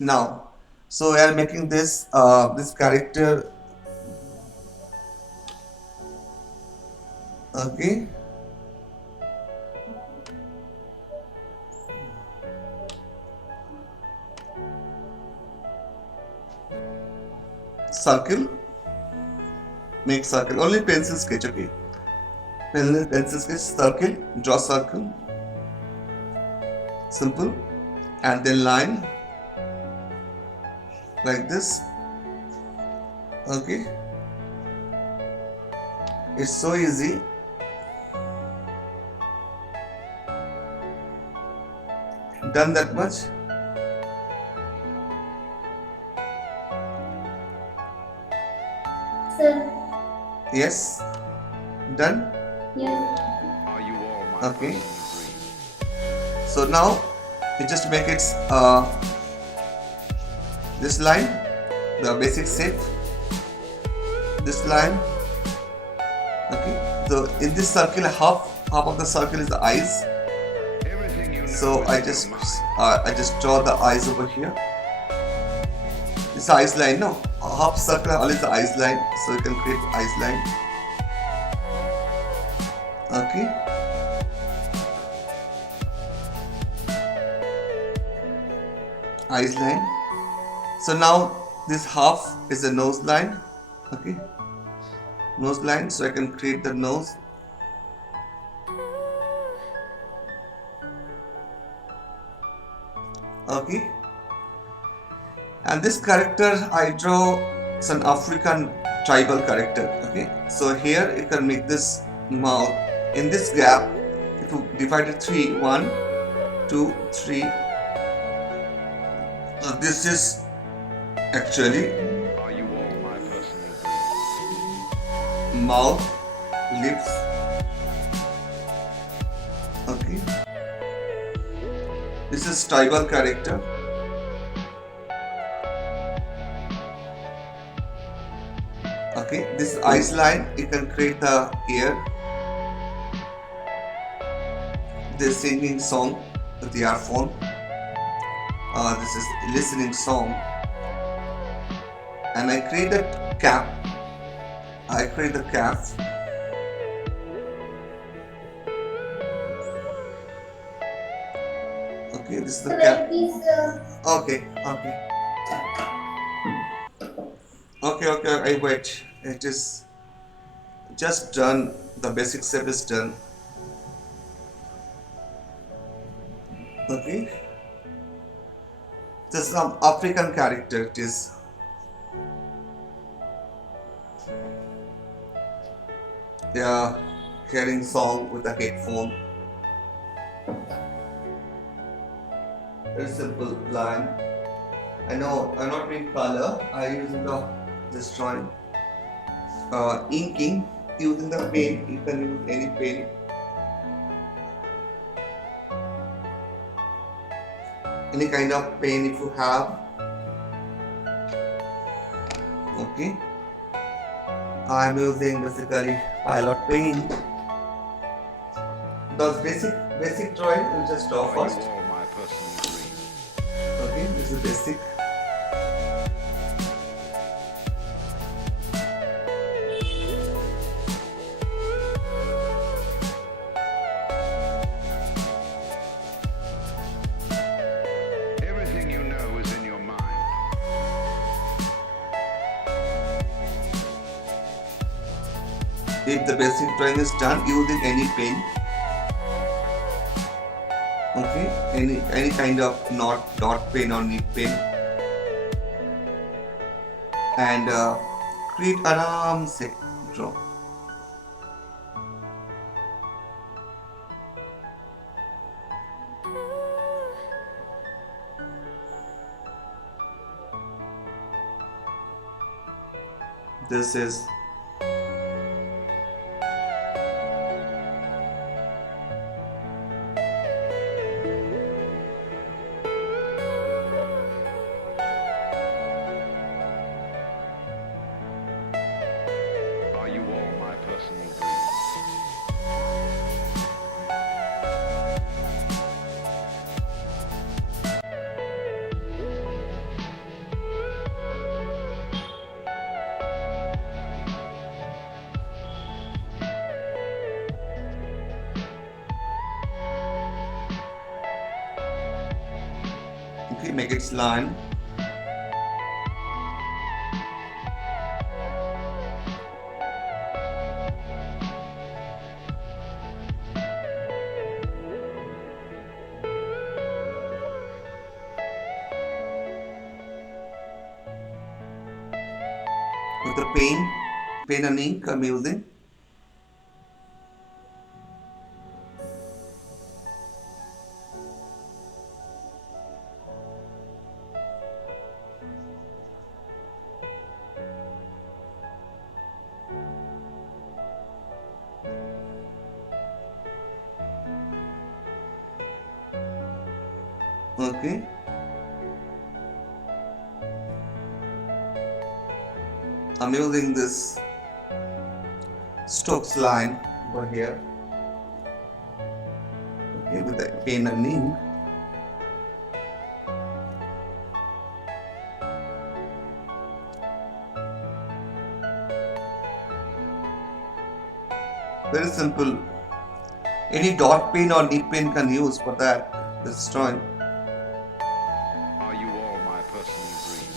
Now, so we are making this character. Okay, circle, make circle, only pencil sketch. Okay, pencil sketch, circle, draw circle, simple, and then line like this. Okay, it's so easy. Done that much. Sir. Yes, done. Yes. Are you all my Okay, personal dream? so now you just make it this line, the basic shape, this line. Okay, so in this circle, half of the circle is the eyes. Everything you know So is I in your just mind. I just draw the eyes over here. This eyes line, no, half circle always the eyes line, so you can create eyes line. Okay, eyes line. So now this half is the nose line. Okay, nose line. So I can create the nose. Okay, and this character I draw some African tribal character. Okay, so here you can make this mouth in this gap. If you divide it three, 1, 2, 3. So this is actually Are you all my personal dream? mouth, lips. Okay, this is tribal character. Okay, this eyes line you can create the ear. This singing song with the earphone. This is listening song, and I create the cap. I create the cap. Okay, this is the So cap. like this. Okay, okay, okay. I wait. It is just done. The basic step is done. Okay, this is some African character. It is. Yeah, hearing song with a headphone. Very simple line. I know I'm not doing color. I use the just drawing. Inking using the pen. You can use any pen. Any kind of pen if you have. Okay. I'm using basically pilot pen. The basic drawing we'll just draw Are first. you all my personal dream? Okay, this is basic. Everything you know is in your mind. If the basic drawing is done using any pen, okay, any kind of dot pen or nib pen, and create aram se draw. This is Are you all my personal dream? Okay, make its line. With the pen and ink I'm using. Okay, I'm using this Stokes line over here. Okay, with the pen and ink. Very simple. Any dot pen or nib pen can use for that. This drawing. Are you all my personal dreams?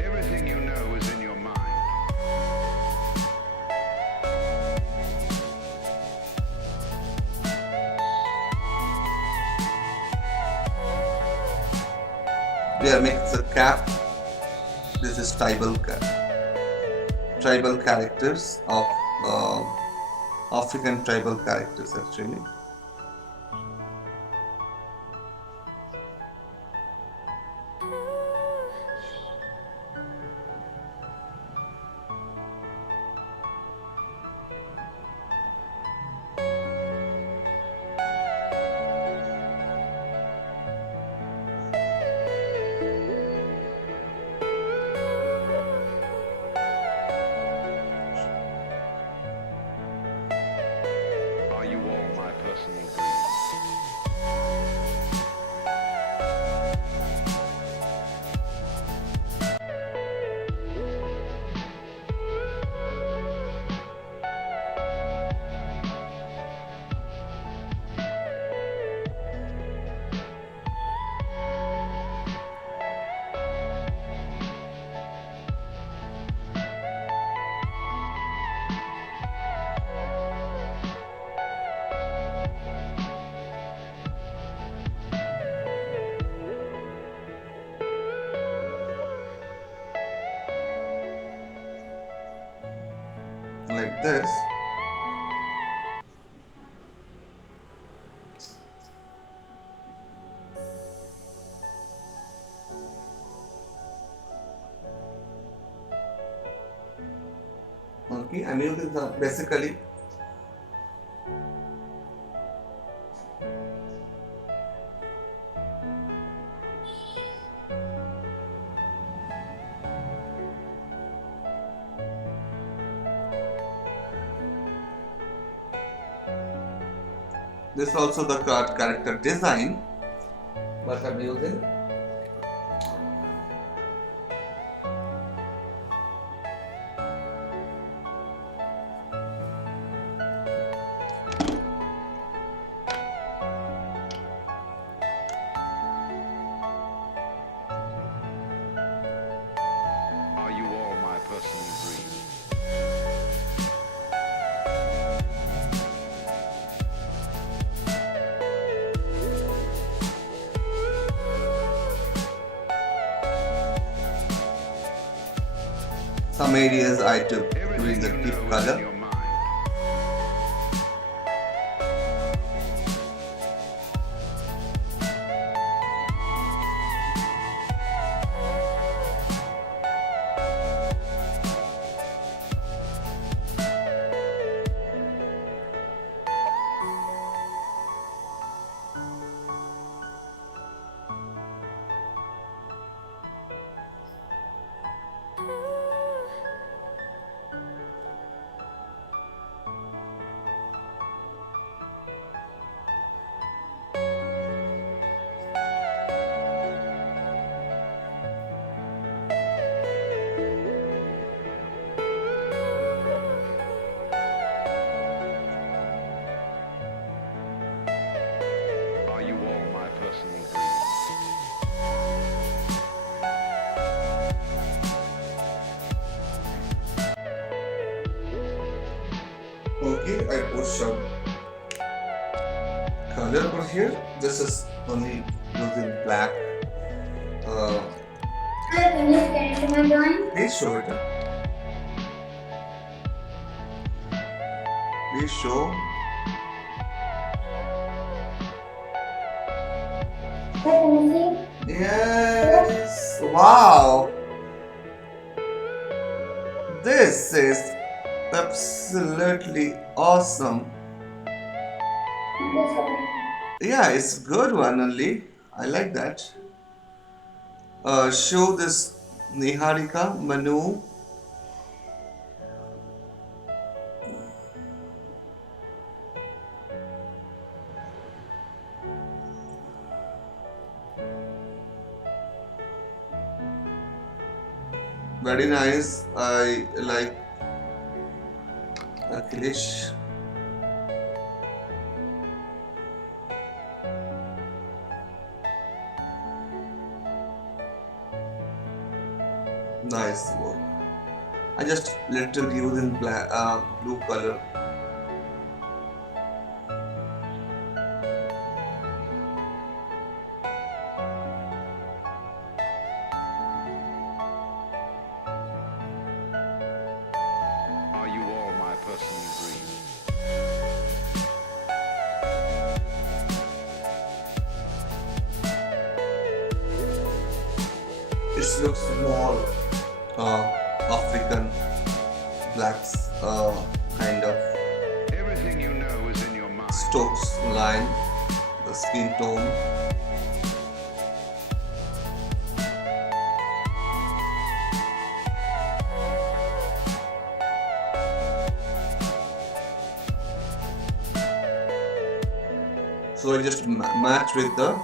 Everything you know is in your mind. There makes a cap. This is tribal characters of uh, African tribal characters actually. Are you all my personal dreams? Like this. Okay, I'm using the basically this is also the character design, but I'm using Are you all my personal dreams? some areas I took Everything with the you deep know is in color. your mind. some color over here. This is only using black. Uh, Can you scan to my drawing? please show it. Please show. Can you see? Yes. Wow. This is absolutely awesome. This one. Yeah, it's good one only. I like that. Show this Niharika, Manu. Very nice. I like Akhilesh. Nice work. I just little using black, blue color. Are you all my personal dream? It looks more African blacks kind of Everything you know is in your mind. Stokes line, the skin tone. So I just match with the